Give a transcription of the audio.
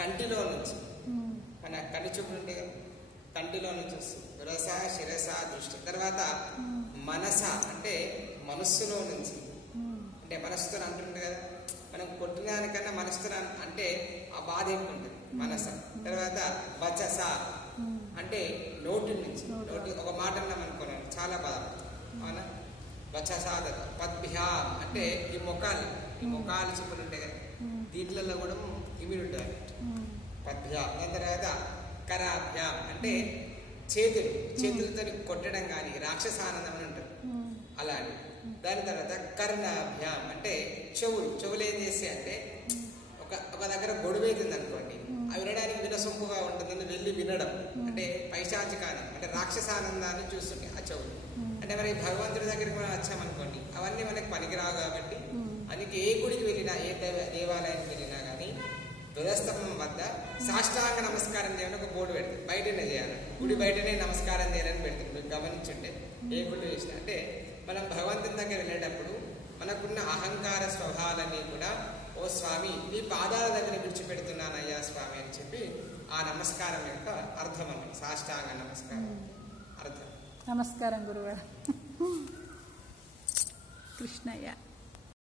కంటిలో నుంచి, మన కంటి చూపు నుండి కంటిలో నుంచి వస్తుంది. రస శిరస దృష్టి. తర్వాత మనస అంటే మనస్సులో నుంచి, అంటే మనస్సుతో అంటుండే కదా, మనం కొట్టినానికన్నా మనసుతో అంటే ఆ బాధ ఎక్కువ ఉంటుంది మనస. తర్వాత వచస అంటే నోటి నుంచి, నోటి ఒక మాట అన్నామనుకున్నాను చాలా బాధ అవునా. వచసాద. పద్భ్యాం అంటే ఈ ముఖాలు చెప్పులు ఉంటాయి కదా, దీంట్లలో కూడా ఇమిడి ఉంటుంది పద్భ్యాం. దాని తర్వాత కరాభ్యాం అంటే చేతులతో కొట్టడం కానీ రాక్షసానందం అని ఉంటుంది అలాంటి. దాని తర్వాత కర్ణాభ్యాం అంటే చెవులు ఏం చేస్తాయి అంటే ఒక దగ్గర గొడవ అవుతుంది అనుకోండి, అవి వినడానికి వినసొంపుగా ఉంటుందని వెళ్ళి వినడం అంటే పైశాచికానం అంటే రాక్షసానందాన్ని చూస్తుంటాయి ఆ చెవులు. అంటే మరి భగవంతుడి దగ్గరికి మనం వచ్చామనుకోండి అవన్నీ మనకి పనికిరావు కాబట్టి అందుకే ఏ గుడికి వెళ్ళినా ఏ దేవాలయానికి వెళ్ళినా కానీ ధ్వజస్తంభం వద్ద సాష్టాంగ నమస్కారం చేయాలని ఒక బోర్డు పెడతారు, బయటనే చేయాలి, గుడి బయటనే నమస్కారం చేయాలని పెడతారు. మీరు గమనించుంటే ఏ గుడి చేసినా అంటే మనం భగవంతుని దగ్గర వెళ్ళేటప్పుడు మనకున్న అహంకార స్వభావాలన్నీ కూడా ఓ స్వామి నీ పాదాల దగ్గర విడిచిపెడుతున్నానయ్యా స్వామి అని చెప్పి ఆ నమస్కారం యొక్క అర్థం అన్నమాట, సాష్టాంగ నమస్కారం అర్థం. నమస్కారం గురుగారు. కృష్ణయ్య.